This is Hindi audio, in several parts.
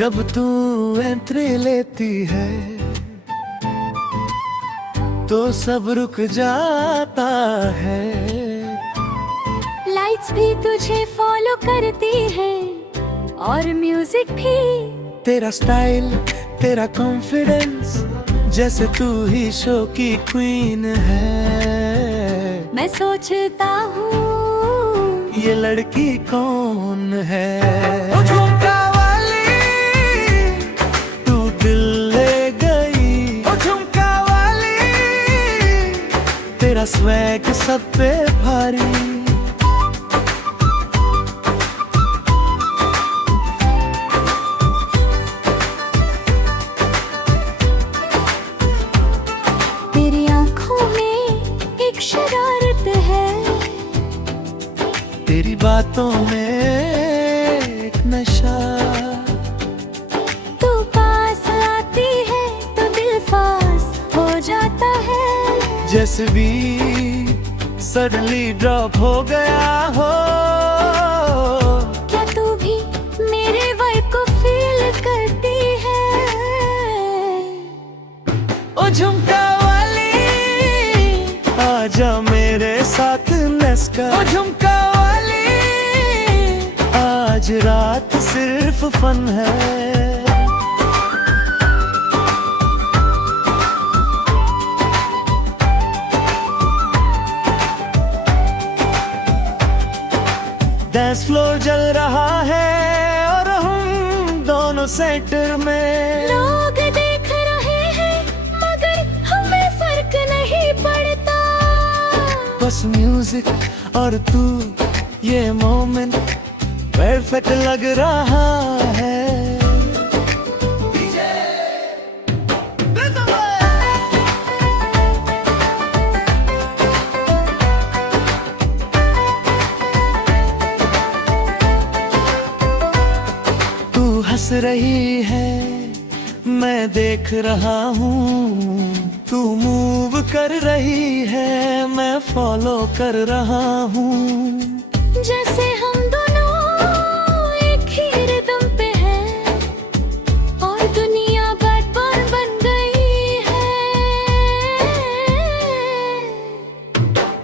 जब तू एंट्री लेती है तो सब रुक जाता है। लाइट्स भी तुझे फॉलो करती है और म्यूजिक भी। तेरा स्टाइल, तेरा कॉन्फिडेंस, जैसे तू ही शो की क्वीन है। मैं सोचता हूँ ये लड़की कौन है। ओ झुमका वाली, तू दिल ले गई। ओ झुमका वाली, तेरा स्वैग सब पे भारी। तेरी आंखों में एक शरारत है, तेरी बातों में एक नशा। तू पास आती है तो दिल फास हो जाता है। जैसे भी सडनली ड्रॉप हो गया हो। क्या तू भी मेरे वाइब को फील करती है? ओ झुमका वाली, आजा मेरे साथ नस्का। ओ झुमका वाली, आज रात सिर्फ फन है। डांस फ्लोर जल रहा है और हम दोनों सेंटर में। लोग देख रहे हैं मगर हमें फर्क नहीं पड़ता। बस म्यूजिक और तू, ये मोमेंट परफेक्ट लग रहा है। हंस रही है, मैं देख रहा हूँ। तू मूव कर रही है, मैं फॉलो कर रहा हूँ। जैसे हम दोनों एक ही रिदम पे हैं और दुनिया बैड बॉय बन गई है।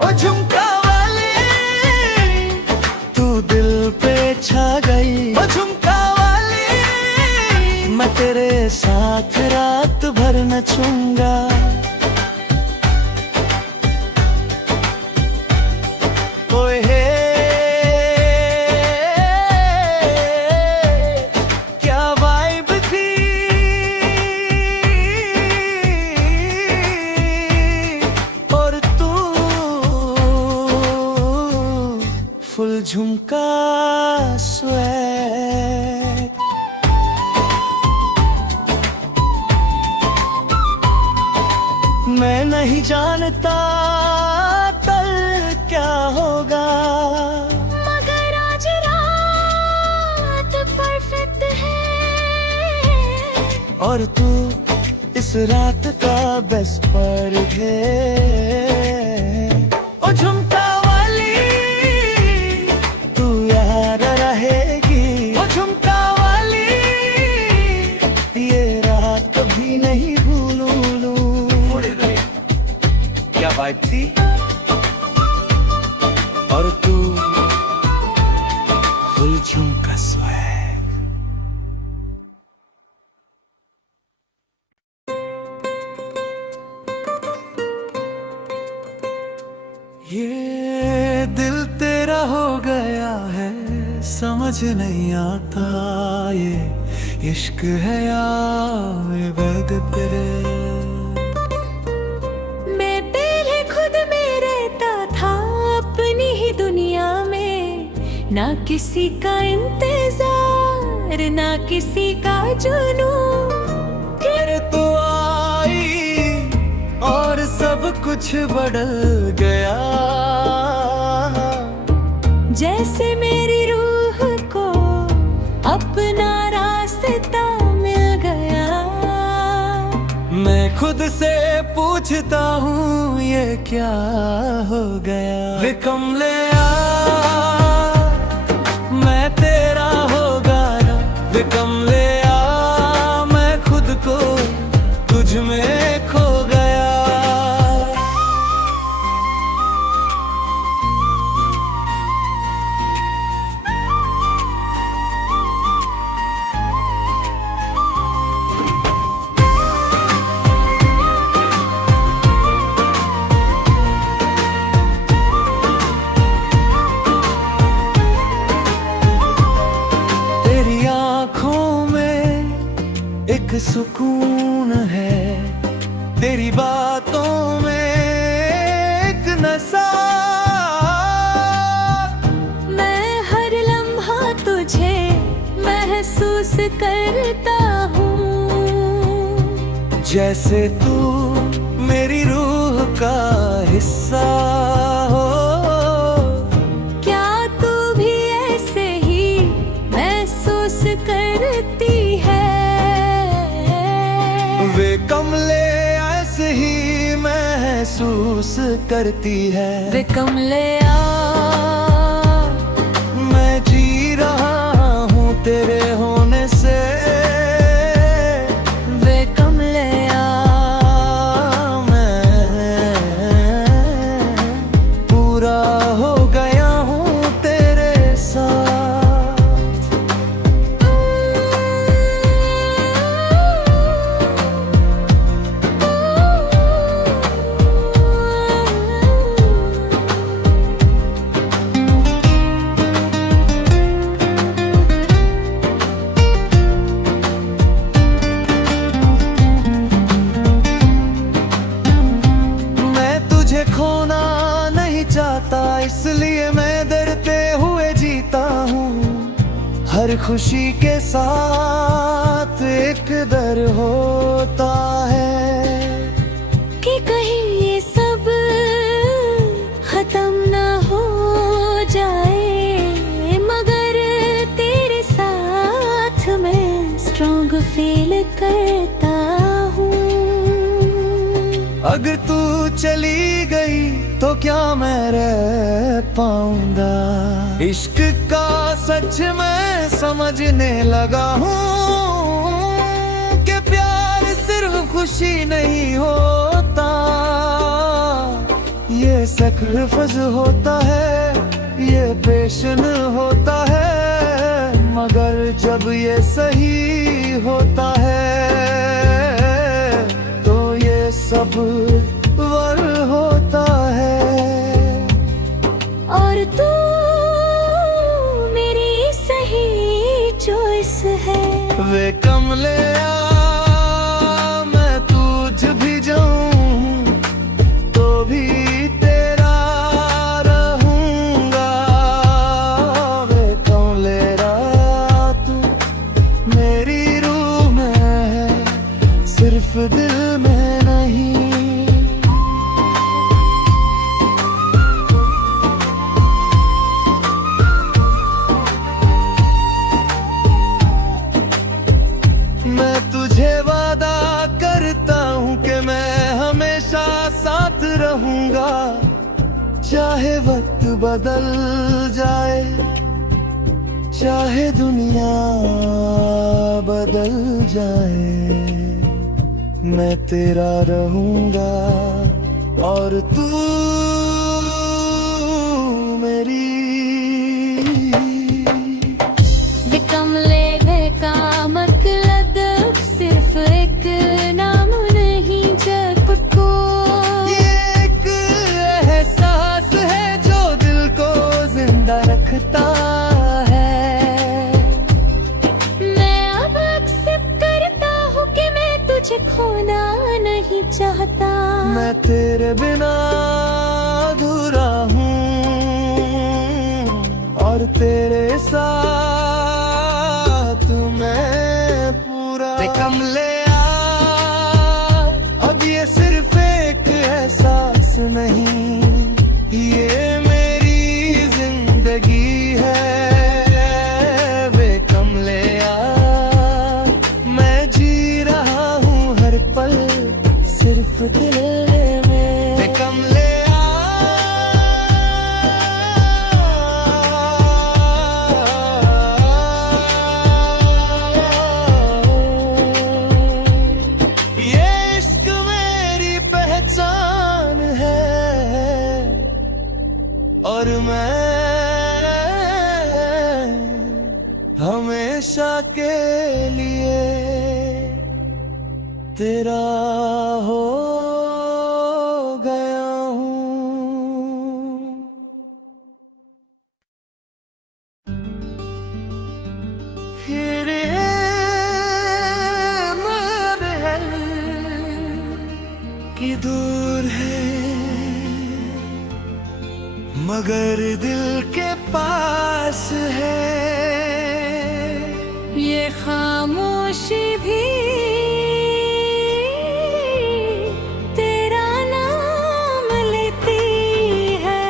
ओ झुमका वाली, तू दिल पे छा गई। ओ झुमका मैं तेरे साथ रात भर नचूंगा। ओए हे, क्या वाइब थी। और तू फुल झुमका स्वैग। मैं नहीं जानता कल क्या होगा, मगर आज रात परफेक्ट है। और तू इस रात का बेस्ट पार्ट है। ओ झुमका वाली, तू याद रहेगी। ओ झुमका वाली, ये रात कभी नहीं भूलूं। क्या वाइब थी। और तू फुल झुमका स्वैग। ये दिल तेरा हो गया है, समझ नहीं आता ये इश्क है या ये वैद तेरे। ना किसी का इंतजार, ना किसी का जुनून। फिर तो आई और सब कुछ बदल गया। जैसे मेरी रूह को अपना रास्ता मिल गया। मैं खुद से पूछता हूँ ये क्या हो गया। वे कमलिया, मैं तेरा होगा ना। वे कमलिया, में खो गया। तेरी आँखों में एक सुकून है, तेरी बातों में एक नशा। मैं हर लम्हा तुझे महसूस करता हूँ, जैसे तू मेरी रूह का हिस्सा हो। क्या तू भी ऐसे ही महसूस करती है? वे कमले ऐसे ही महसूस करती है। वे कमले मैं जी रहा हूँ तेरे होने से। वे कमले मैं पूरा हो गया हूँ तेरे साथ। तुझे खोना नहीं चाहता, इसलिए मैं डरते हुए जीता हूँ। हर खुशी के साथ एक डर होता है कि कहीं ये सब खत्म ना हो जाए, मगर तेरे साथ मैं स्ट्रॉन्ग फील करता हूँ। अगर तू चली गई तो क्या मैं रह पाऊंगा? इश्क का सच मैं समझने लगा हूँ कि प्यार सिर्फ खुशी नहीं होता, ये सैक्रिफाइस होता है, ये पेशन होता है। मगर जब ये सही होता है तो ये सब वर होता है। और तू मेरी सही चॉइस है। वे कमले मैं तुझ भी जाऊं तो भी तेरा रहूंगा। वे कमले तू मेरी रूह में है, सिर्फ दिल में नहीं। मैं तुझे वादा करता हूँ कि मैं हमेशा साथ रहूंगा, चाहे वक्त बदल जाए, चाहे दुनिया बदल जाए। मैं तेरा रहूंगा और तू मेरी। वे कमले का मतलब सिर्फ एक नाम नहीं जब को, ये एक एहसास है जो दिल को जिंदा रखता है। मैं अब एक्सेप्ट करता हूँ कि मैं तुझे खोना नहीं चाहता। मैं तेरे बिना अधूरा हूँ और तेरे साथ मैं पूरा। कमले अब ये सिर्फ एक एहसास नहीं, ये मेरी जिंदगी है। वे कमले मैं जी रहा हूँ हर पल सिर्फ दिल में। वे कमले ये और मैं हमेशा के लिए तेरा हो गया हूँ। मेरे महल की दूर है मगर दिल के पास है। ये खामोशी भी तेरा नाम लेती है।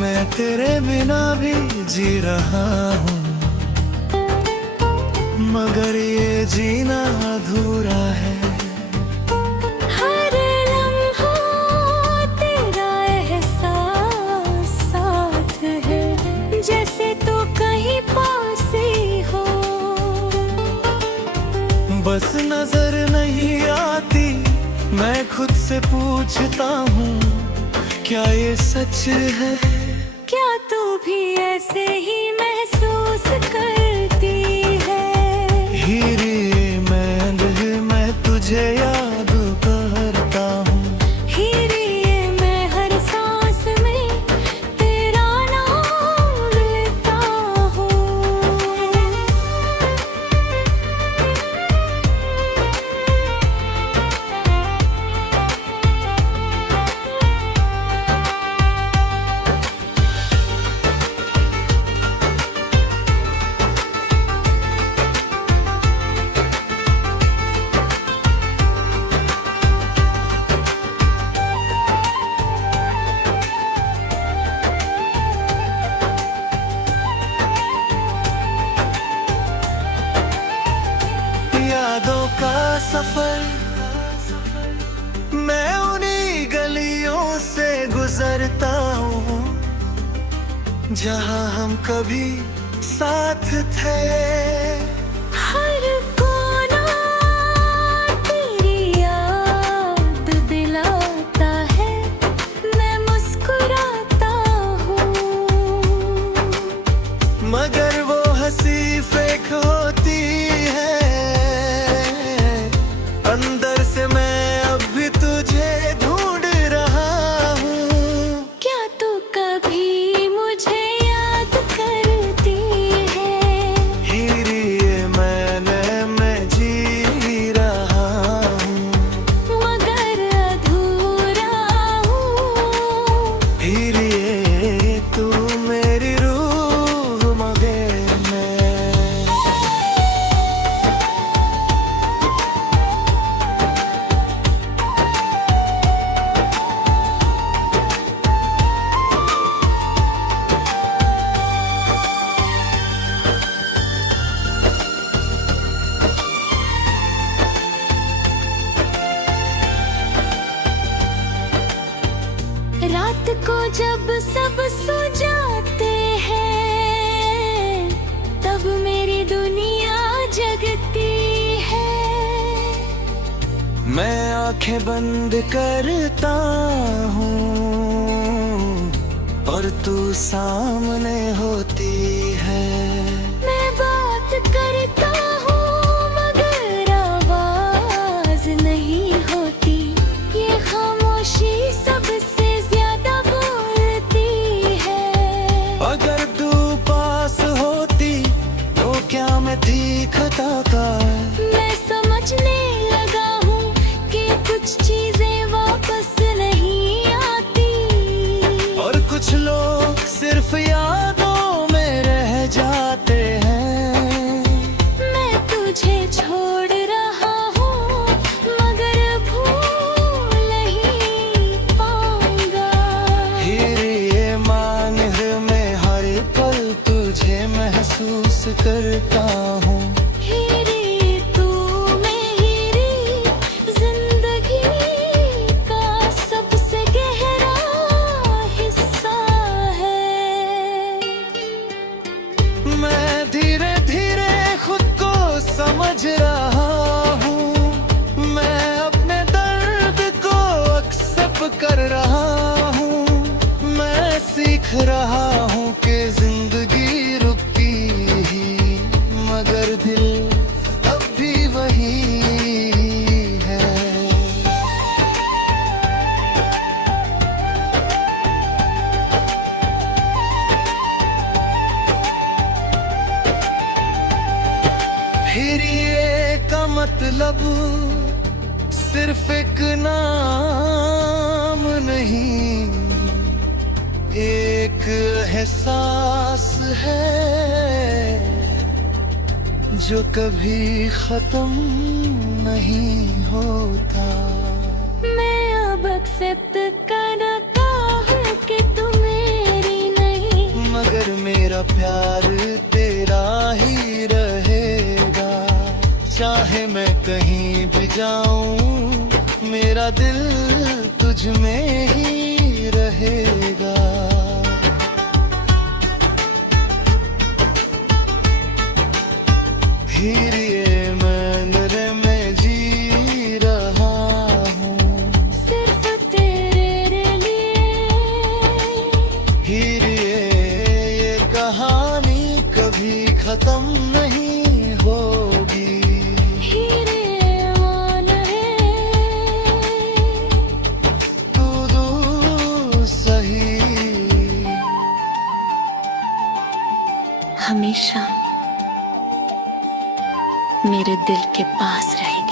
मैं तेरे बिना भी जी रहा हूँ मगर ये जीना अधूरा है। हर लम्हा तेरा एहसास साथ है जैसे तो कहीं पास ही हो। बस नजर नहीं आती मैं खुद से पूछता हूँ क्या ये सच है। क्या तू भी ऐसे ही महसूस करती है। हीरे मैं तुझे याद करता हूँ। हीरे मैं हर सांस में तेरा नाम लेता हूँ। यादों का सफर मैं उन्हीं गलियों से गुजरता हूँ जहाँ हम कभी साथ थे। हर कोना तेरी याद दिलाता है मैं मुस्कुराता हूँ मगर वो हंसी फेक होती है। अंदर से मैं अब भी तुझे ढूंढ रहा हूँ। क्या तू कभी मुझे याद करती है। हीरे मैं जी रहा हूँ मगर अधूरा हूँ। हीरे तू मेरी रूह मगर मैं। रात को जब सब सो जाते हैं तब मेरी दुनिया जगती है। मैं आंखें बंद करता हूँ और तू सामने होती है। मैं बात करता हूँ मगर आवाज नहीं होती। ये खामोशी सबसे ज्यादा बोलती है। अगर तू पास होती तो क्या मैं थी खता का। मैं समझने लगा हूँ कि कुछ चीजें वापस नहीं आती और कुछ लोग सिर्फ यादों में रह जाते हैं। मैं तुझे छोड़ रहा हूँ मगर भूल नहीं पाऊंगा। हीरे मानिह में हर पल तुझे महसूस करता हूँ। हीरे तू मेरी जिंदगी का सबसे गहरा हिस्सा है। मैं देख रहा हूँ कि जिंदगी रुकती ही, मगर दिल अब भी वही है। हिरिए का मतलब सिर्फ एक नाम नहीं, एक एहसास है जो कभी खत्म नहीं होता। मैं अब एक्सेप्ट करता हूँ कि तू मेरी नहीं, मगर मेरा प्यार तेरा ही रहेगा। चाहे मैं कहीं भी जाऊं, मेरा दिल तुझ में ही रहेगा। हिरिए मंदिर में जी रहा हूँ, सिर्फ तेरे लिए। हिरिए ये कहानी कभी खत्म नहीं होगी। हीरे मान है तू सही हमेशा मेरे दिल के पास रहेगी।